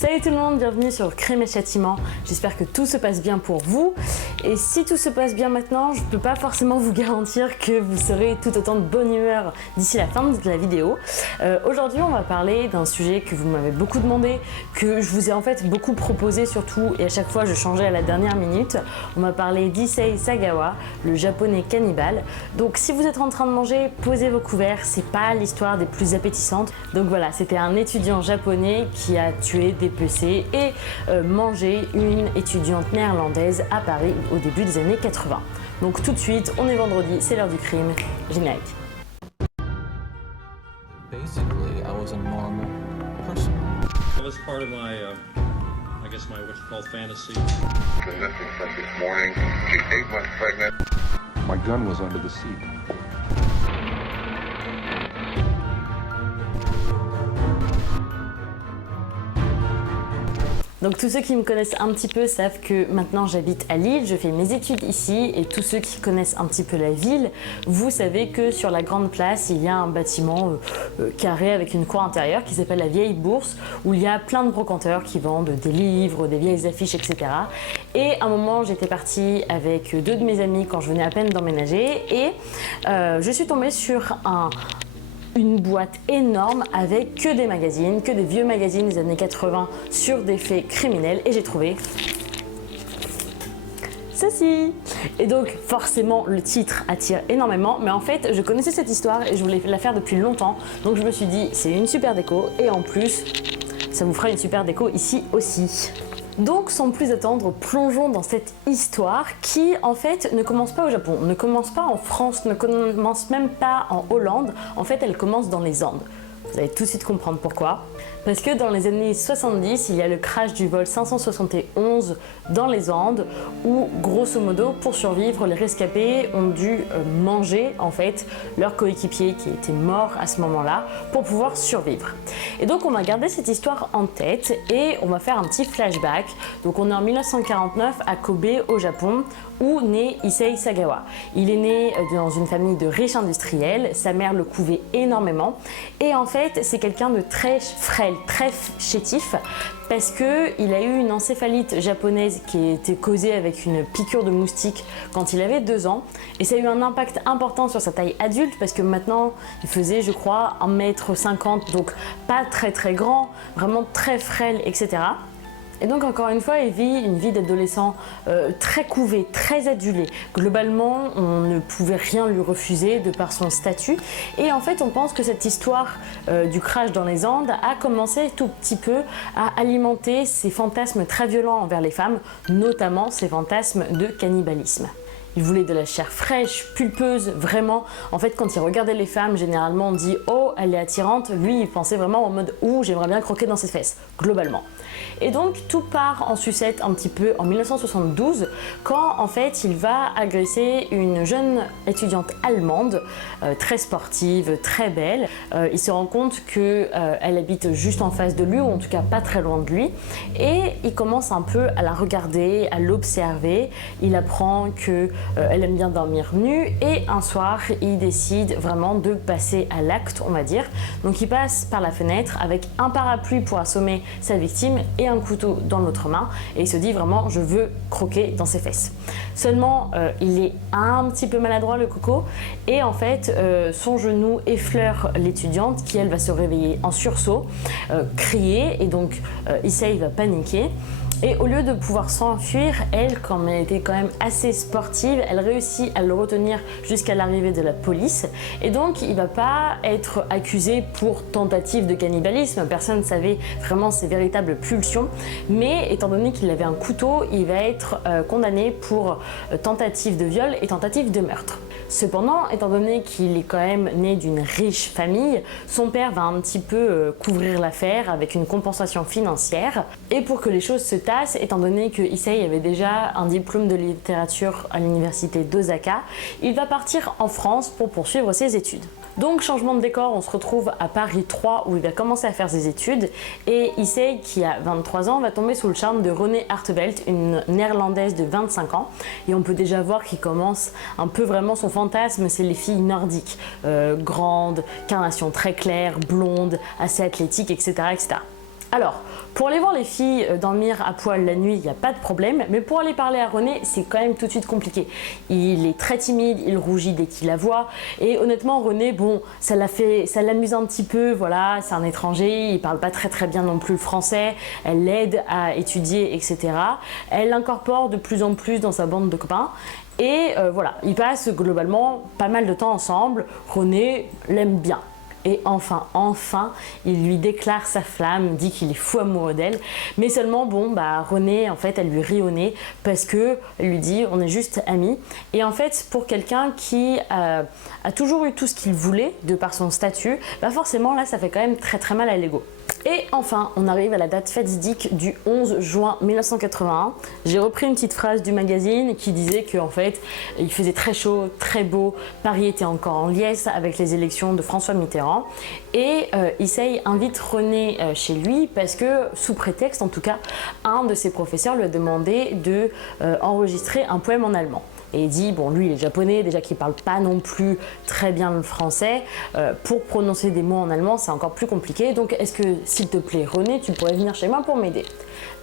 Salut tout le monde, bienvenue sur Crime et Châtiment. J'espère que tout se passe bien pour vous. Et si tout se passe bien maintenant, je ne peux pas forcément vous garantir que vous serez tout autant de bonne humeur d'ici la fin de la vidéo. Aujourd'hui, on va parler d'un sujet que vous m'avez beaucoup demandé, que je vous ai en fait beaucoup proposé surtout, et à chaque fois je changeais à la dernière minute. On va parler d'Issei Sagawa, le japonais cannibale. Donc si vous êtes en train de manger, posez vos couverts, c'est pas l'histoire des plus appétissantes. Donc voilà, c'était un étudiant japonais qui a tué, dépecé et mangé une étudiante néerlandaise à Paris au début des années 80. Donc tout de suite, on est vendredi, c'est l'heure du crime, générique. Basically, I was a normal person. That was part of my, I guess my what you call fantasy. The missing since this morning. She's 8 months pregnant. My gun was under the seat. Donc tous ceux qui me connaissent un petit peu savent que maintenant j'habite à Lille, je fais mes études ici, et tous ceux qui connaissent un petit peu la ville, vous savez que sur la grande place il y a un bâtiment carré avec une cour intérieure qui s'appelle la Vieille Bourse, où il y a plein de brocanteurs qui vendent des livres, des vieilles affiches, etc. Et à un moment j'étais partie avec deux de mes amis quand je venais à peine d'emménager, et je suis tombée sur une boîte énorme avec que des magazines, que des vieux magazines des années 80 sur des faits criminels, et j'ai trouvé ceci. Et donc forcément le titre attire énormément, mais en fait je connaissais cette histoire et je voulais la faire depuis longtemps, donc je me suis dit c'est une super déco et en plus ça vous fera une super déco ici aussi. Donc sans plus attendre, plongeons dans cette histoire qui en fait ne commence pas au Japon, ne commence pas en France, ne commence même pas en Hollande, en fait elle commence dans les Andes. Vous allez tout de suite comprendre pourquoi. Parce que dans les années 70, il y a le crash du vol 571 dans les Andes où, grosso modo, pour survivre, les rescapés ont dû manger en fait leur coéquipier qui était mort à ce moment-là pour pouvoir survivre. Et donc on va garder cette histoire en tête et on va faire un petit flashback. Donc on est en 1949 à Kobe au Japon où naît Issei Sagawa. Il est né dans une famille de riches industriels, sa mère le couvait énormément et en fait c'est quelqu'un de très frêle, très chétif parce qu'il a eu une encéphalite japonaise qui a été causée avec une piqûre de moustique quand il avait 2 ans, et ça a eu un impact important sur sa taille adulte parce que maintenant il faisait je crois 1,50 m, donc pas très grand, vraiment très frêle, etc. Et donc encore une fois, il vit une vie d'adolescent très couvé, très adulé. Globalement, on ne pouvait rien lui refuser de par son statut. Et en fait, on pense que cette histoire du crash dans les Andes a commencé tout petit peu à alimenter ses fantasmes très violents envers les femmes, notamment ses fantasmes de cannibalisme. Il voulait de la chair fraîche, pulpeuse, vraiment. En fait, quand il regardait les femmes, généralement on dit « Oh, elle est attirante ». Lui, il pensait vraiment en mode « Ouh, j'aimerais bien croquer dans ses fesses », globalement. Et donc, tout part en sucette un petit peu en 1972, quand en fait, il va agresser une jeune étudiante allemande, très sportive, très belle. Il se rend compte qu'elle habite juste en face de lui, ou en tout cas pas très loin de lui. Et il commence un peu à la regarder, à l'observer. Il apprend que elle aime bien dormir nue et un soir il décide vraiment de passer à l'acte, on va dire. Donc il passe par la fenêtre avec un parapluie pour assommer sa victime et un couteau dans l'autre main, et il se dit vraiment je veux croquer dans ses fesses. Seulement il est un petit peu maladroit le coco, et en fait son genou effleure l'étudiante qui elle va se réveiller en sursaut, crier, et donc Issei va paniquer. Et au lieu de pouvoir s'enfuir, elle, comme elle était quand même assez sportive, elle réussit à le retenir jusqu'à l'arrivée de la police. Et donc, il ne va pas être accusé pour tentative de cannibalisme. Personne ne savait vraiment ses véritables pulsions. Mais étant donné qu'il avait un couteau, il va être condamné pour tentative de viol et tentative de meurtre. Cependant, étant donné qu'il est quand même né d'une riche famille, son père va un petit peu couvrir l'affaire avec une compensation financière. Et pour que les choses se tassent, étant donné que Issei avait déjà un diplôme de littérature à l'université d'Osaka, il va partir en France pour poursuivre ses études. Donc changement de décor, on se retrouve à Paris 3 où il va commencer à faire ses études, et Issei, qui a 23 ans, va tomber sous le charme de Renée Hartevelt, une néerlandaise de 25 ans, et on peut déjà voir qu'il commence un peu vraiment son fantasme, c'est les filles nordiques, grandes, carnation très claire, blondes, assez athlétiques, etc., etc. Alors, pour aller voir les filles dormir à poil la nuit, il n'y a pas de problème, mais pour aller parler à René, c'est quand même tout de suite compliqué. Il est très timide, il rougit dès qu'il la voit, et honnêtement, René, bon, ça l'amuse un petit peu, voilà, c'est un étranger, il parle pas très bien non plus le français, elle l'aide à étudier, etc. Elle l'incorpore de plus en plus dans sa bande de copains, et voilà, ils passent globalement pas mal de temps ensemble. René l'aime bien. Et enfin, il lui déclare sa flamme, dit qu'il est fou amoureux d'elle. Mais seulement, bon, bah, René, en fait, elle lui rit au nez parce que elle lui dit on est juste amis. Et en fait, pour quelqu'un qui a toujours eu tout ce qu'il voulait de par son statut, bah forcément, là, ça fait quand même très mal à l'ego. Et enfin, on arrive à la date fatidique du 11 juin 1981. J'ai repris une petite phrase du magazine qui disait qu'en fait, il faisait très chaud, très beau, Paris était encore en liesse avec les élections de François Mitterrand. Et Issei invite René chez lui parce que, sous prétexte en tout cas, un de ses professeurs lui a demandé de enregistrer un poème en allemand. Et il dit, bon, lui il est japonais, déjà qu'il parle pas non plus très bien le français, pour prononcer des mots en allemand c'est encore plus compliqué, donc est-ce que, s'il te plaît René, tu pourrais venir chez moi pour m'aider?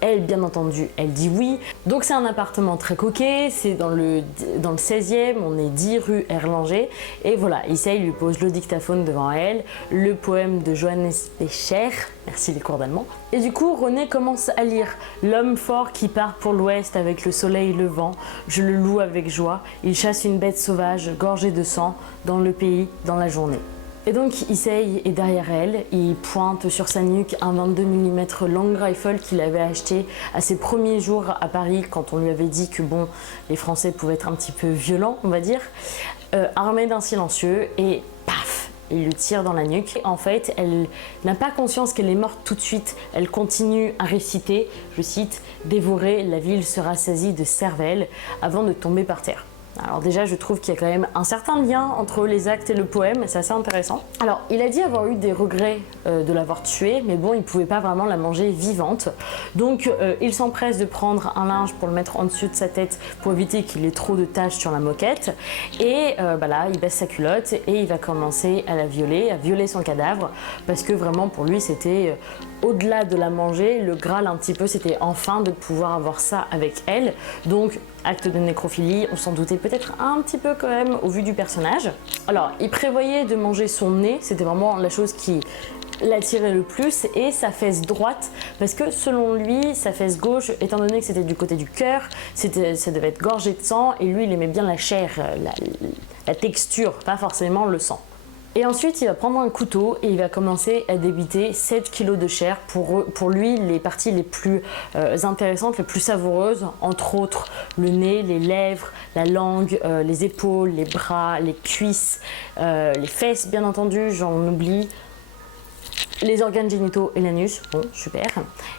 Elle, bien entendu, elle dit oui. Donc c'est un appartement très coquet, c'est dans le 16e, on est 10 rue Erlanger. Et voilà, Issei lui pose le dictaphone devant elle, le poème de Johannes Becher, merci les cours d'allemand. Et du coup, René commence à lire « L'homme fort qui part pour l'ouest avec le soleil levant, je le loue avec joie, il chasse une bête sauvage, gorgée de sang, dans le pays, dans la journée. » Et donc Issei est derrière elle, il pointe sur sa nuque un 22 mm long rifle qu'il avait acheté à ses premiers jours à Paris quand on lui avait dit que bon, les Français pouvaient être un petit peu violents, on va dire, armé d'un silencieux et paf, il lui tire dans la nuque. En fait, elle n'a pas conscience qu'elle est morte tout de suite, elle continue à réciter, je cite, « Dévorée, la ville sera saisie de cervelle » avant de tomber par terre. Alors déjà, je trouve qu'il y a quand même un certain lien entre les actes et le poème, c'est assez intéressant. Alors, il a dit avoir eu des regrets de l'avoir tuée, mais bon, il ne pouvait pas vraiment la manger vivante. Donc, il s'empresse de prendre un linge pour le mettre en dessus de sa tête pour éviter qu'il ait trop de taches sur la moquette. Et bah là, il baisse sa culotte et il va commencer à la violer, à violer son cadavre, parce que vraiment, pour lui, c'était... au-delà de la manger, le Graal un petit peu, c'était enfin de pouvoir avoir ça avec elle. Donc, acte de nécrophilie, on s'en doutait peut-être un petit peu quand même au vu du personnage. Alors, il prévoyait de manger son nez, c'était vraiment la chose qui l'attirait le plus, et sa fesse droite, parce que selon lui, sa fesse gauche, étant donné que c'était du côté du cœur, ça devait être gorgé de sang, et lui, il aimait bien la chair, la texture, pas forcément le sang. Et ensuite, il va prendre un couteau et il va commencer à débiter 7 kg de chair. Pour lui, les parties les plus intéressantes, les plus savoureuses, entre autres le nez, les lèvres, la langue, les épaules, les bras, les cuisses, les fesses, bien entendu, j'en oublie. Les organes génitaux et l'anus, bon, super.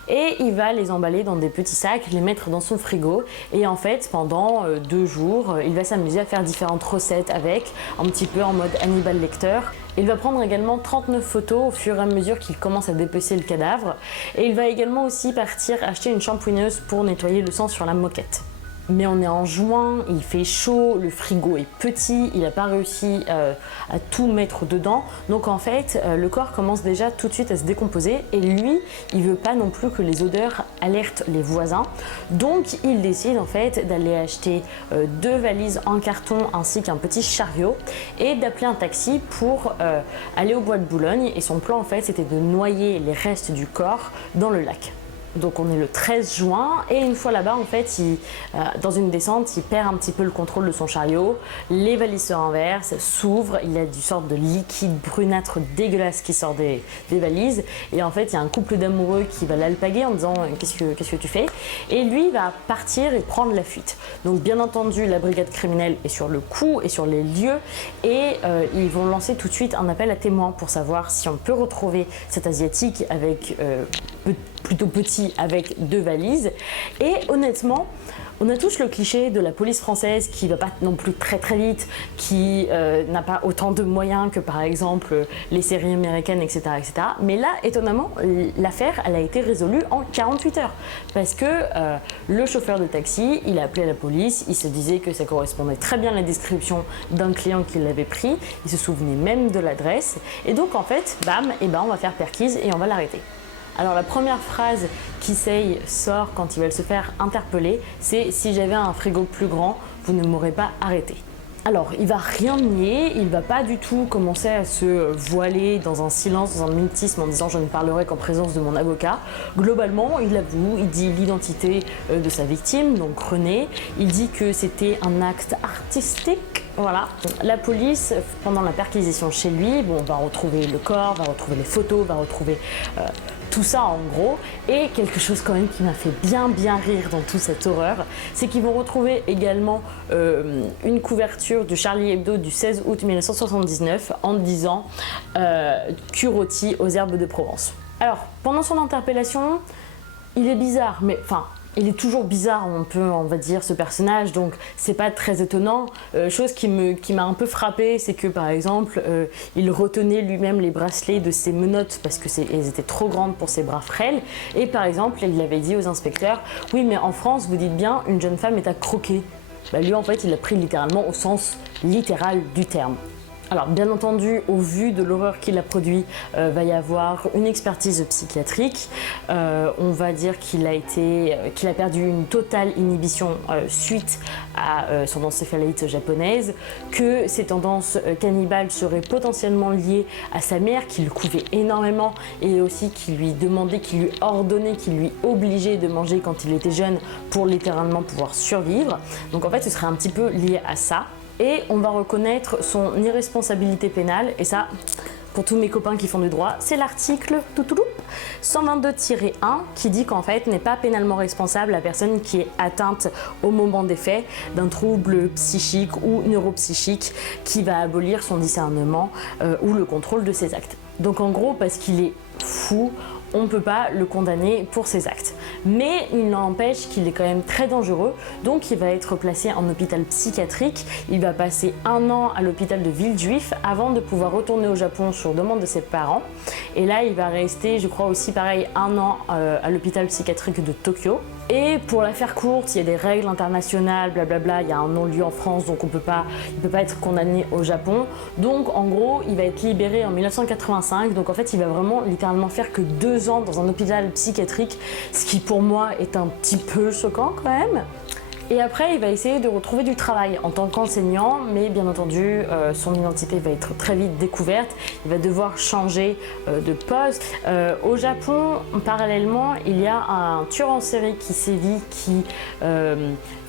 Et il va les emballer dans des petits sacs, les mettre dans son frigo. Et en fait, pendant 2 jours, il va s'amuser à faire différentes recettes avec, un petit peu en mode Hannibal Lecter. Il va prendre également 39 photos au fur et à mesure qu'il commence à dépecer le cadavre. Et il va également aussi partir acheter une shampooineuse pour nettoyer le sang sur la moquette. Mais on est en juin, il fait chaud, le frigo est petit, il n'a pas réussi à tout mettre dedans. Donc en fait, le corps commence déjà tout de suite à se décomposer et lui, il veut pas non plus que les odeurs alertent les voisins. Donc il décide en fait d'aller acheter 2 valises en carton ainsi qu'un petit chariot et d'appeler un taxi pour aller au bois de Boulogne. Et son plan en fait, c'était de noyer les restes du corps dans le lac. Donc on est le 13 juin et une fois là-bas, en fait, dans une descente, il perd un petit peu le contrôle de son chariot. Les valises se renversent, s'ouvrent, il y a du sorte de liquide brunâtre dégueulasse qui sort des valises. Et en fait, il y a un couple d'amoureux qui va l'alpaguer en disant qu'est-ce que tu fais? Et lui va partir et prendre la fuite. Donc bien entendu, la brigade criminelle est sur le coup et sur les lieux et ils vont lancer tout de suite un appel à témoins pour savoir si on peut retrouver cet Asiatique avec plutôt petit avec 2 valises. Et honnêtement, on a tous le cliché de la police française qui va pas non plus très vite, qui n'a pas autant de moyens que par exemple les séries américaines, etc. etc. Mais là, étonnamment, l'affaire, elle a été résolue en 48 heures. Parce que le chauffeur de taxi, il a appelé la police, il se disait que ça correspondait très bien à la description d'un client qui l'avait pris, il se souvenait même de l'adresse. Et donc en fait, bam, et ben on va faire perquise et on va l'arrêter. Alors la première phrase qu'Issei sort quand ils veulent se faire interpeller, c'est « Si j'avais un frigo plus grand, vous ne m'aurez pas arrêté ». Alors, il va rien nier, il va pas du tout commencer à se voiler dans un silence, dans un mutisme en disant je ne parlerai qu'en présence de mon avocat. Globalement, il avoue, il dit l'identité de sa victime, donc René. Il dit que c'était un acte artistique. Voilà. La police, pendant la perquisition chez lui, va retrouver le corps, va retrouver les photos, va retrouver tout ça en gros. Et quelque chose quand même qui m'a fait bien rire dans toute cette horreur, c'est qu'ils vont retrouver également une couverture de Charlie Hebdo du 16 août 1979 en disant cul rôti aux herbes de Provence. Alors, pendant son interpellation, il est bizarre, mais enfin, il est toujours bizarre, on va dire, ce personnage, donc c'est pas très étonnant. Chose qui m'a un peu frappée, c'est que par exemple, il retenait lui-même les bracelets de ses menottes parce qu'elles étaient trop grandes pour ses bras frêles. Et par exemple, il avait dit aux inspecteurs, oui mais en France, vous dites bien, une jeune femme est à croquer. Lui en fait, il l'a pris littéralement au sens littéral du terme. Alors bien entendu, au vu de l'horreur qu'il a produit, va y avoir une expertise psychiatrique. On va dire qu'il a perdu une totale inhibition suite à son encéphalite japonaise, que ses tendances cannibales seraient potentiellement liées à sa mère qui le couvait énormément et aussi qui lui demandait, qui lui ordonnait, qui lui obligeait de manger quand il était jeune pour littéralement pouvoir survivre. Donc en fait, ce serait un petit peu lié à ça. Et on va reconnaître son irresponsabilité pénale, et ça, pour tous mes copains qui font du droit, c'est l'article 122-1 qui dit qu'en fait n'est pas pénalement responsable la personne qui est atteinte au moment des faits d'un trouble psychique ou neuropsychique qui va abolir son discernement ou le contrôle de ses actes. Donc en gros, parce qu'il est fou, on ne peut pas le condamner pour ses actes. Mais il n'empêche qu'il est quand même très dangereux, donc il va être placé en hôpital psychiatrique. Il va passer 1 an à l'hôpital de Villejuif avant de pouvoir retourner au Japon sur demande de ses parents. Et là, il va rester, je crois aussi pareil, 1 an à l'hôpital psychiatrique de Tokyo. Et pour la faire courte, il y a des règles internationales, blablabla, il y a un non-lieu en France, donc il peut pas être condamné au Japon. Donc en gros, il va être libéré en 1985, donc en fait il va vraiment littéralement faire que 2 ans dans un hôpital psychiatrique, ce qui pour moi est un petit peu choquant quand même. Et après, il va essayer de retrouver du travail en tant qu'enseignant, mais bien entendu, son identité va être très vite découverte. Il va devoir changer de poste. Au Japon, parallèlement, il y a un tueur en série qui sévit, qui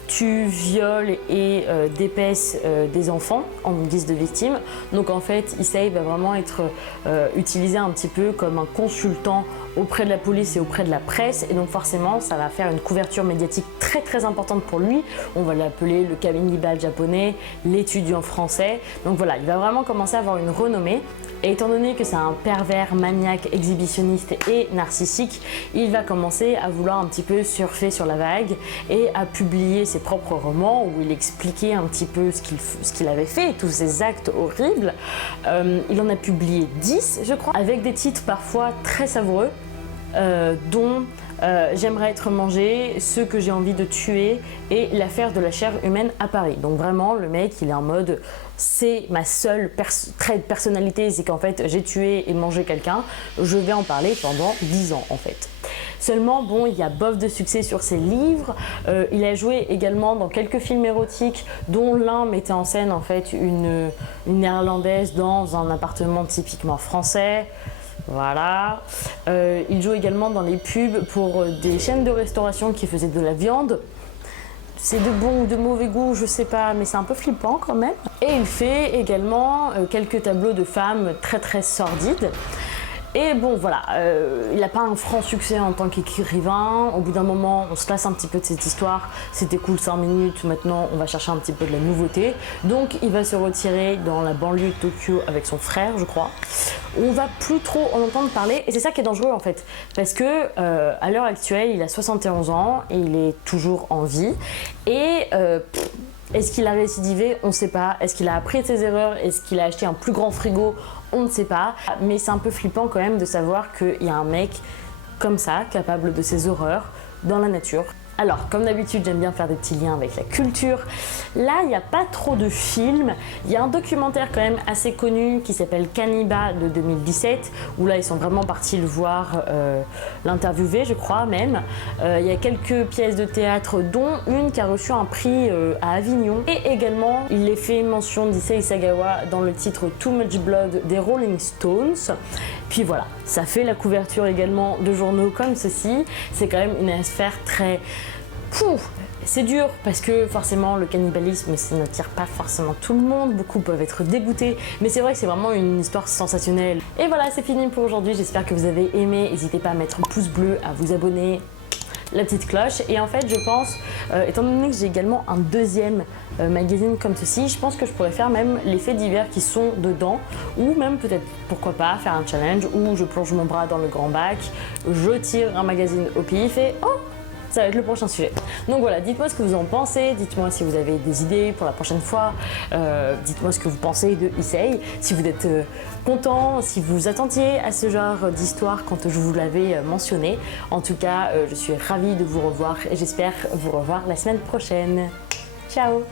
tue, viole et dépaisse des enfants en guise de victimes. Donc en fait, Issei va vraiment être utilisé un petit peu comme un consultant auprès de la police et auprès de la presse, et donc forcément ça va faire une couverture médiatique très importante pour lui. On va l'appeler le cannibale japonais, l'étudiant français. Donc voilà, il va vraiment commencer à avoir une renommée. Et étant donné que c'est un pervers, maniaque, exhibitionniste et narcissique, il va commencer à vouloir un petit peu surfer sur la vague et à publier ses propres romans où il expliquait un petit peu ce qu'il avait fait, tous ses actes horribles. Il en a publié 10, je crois, avec des titres parfois très savoureux, dont J'aimerais être mangé, ceux que j'ai envie de tuer et l'affaire de la chair humaine à Paris. Donc vraiment, le mec, il est en mode, c'est ma seule trait de personnalité, c'est qu'en fait, j'ai tué et mangé quelqu'un. Je vais en parler pendant 10 ans en fait. Seulement, bon, il y a bof de succès sur ses livres. Il a joué également dans quelques films érotiques, dont l'un mettait en scène en fait une néerlandaise dans un appartement typiquement français. Voilà. Il joue également dans les pubs pour des chaînes de restauration qui faisaient de la viande. C'est de bon ou de mauvais goût, je sais pas, mais c'est un peu flippant quand même. Et il fait également quelques tableaux de femmes très sordides. Et bon voilà, il n'a pas un franc succès en tant qu'écrivain. Au bout d'un moment, on se lasse un petit peu de cette histoire. C'était cool 5 minutes, maintenant on va chercher un petit peu de la nouveauté. Donc il va se retirer dans la banlieue de Tokyo avec son frère, je crois. On va plus trop en entendre parler et c'est ça qui est dangereux en fait. Parce que à l'heure actuelle, il a 71 ans et il est toujours en vie. Et est-ce qu'il a récidivé? On ne sait pas. Est-ce qu'il a appris de ses erreurs? Est-ce qu'il a acheté un plus grand frigo? On ne sait pas. Mais c'est un peu flippant quand même de savoir qu'il y a un mec comme ça, capable de ces horreurs, dans la nature. Alors, comme d'habitude, j'aime bien faire des petits liens avec la culture. Là, il n'y a pas trop de films. Il y a un documentaire quand même assez connu qui s'appelle Cannibal de 2017, où là, ils sont vraiment partis le voir, l'interviewer, je crois même. Il y a quelques pièces de théâtre, dont une qui a reçu un prix à Avignon. Et également, il est fait mention d'Issei Isagawa dans le titre Too Much Blood des Rolling Stones. Puis voilà, ça fait la couverture également de journaux comme ceci. C'est quand même une affaire très... C'est dur parce que forcément le cannibalisme ça n'attire pas forcément tout le monde, beaucoup peuvent être dégoûtés, mais c'est vrai que c'est vraiment une histoire sensationnelle. Et voilà, c'est fini pour aujourd'hui, j'espère que vous avez aimé, n'hésitez pas à mettre un pouce bleu, à vous abonner, la petite cloche. Et en fait je pense, étant donné que j'ai également un deuxième magazine comme ceci, je pense que je pourrais faire même les faits divers qui sont dedans, ou même peut-être pourquoi pas faire un challenge où je plonge mon bras dans le grand bac, je tire un magazine au pif et oh, ça va être le prochain sujet. Donc voilà, dites-moi ce que vous en pensez, dites-moi si vous avez des idées pour la prochaine fois, dites-moi ce que vous pensez de Issei, si vous êtes content, si vous attendiez à ce genre d'histoire quand je vous l'avais mentionné. En tout cas, je suis ravie de vous revoir et j'espère vous revoir la semaine prochaine. Ciao!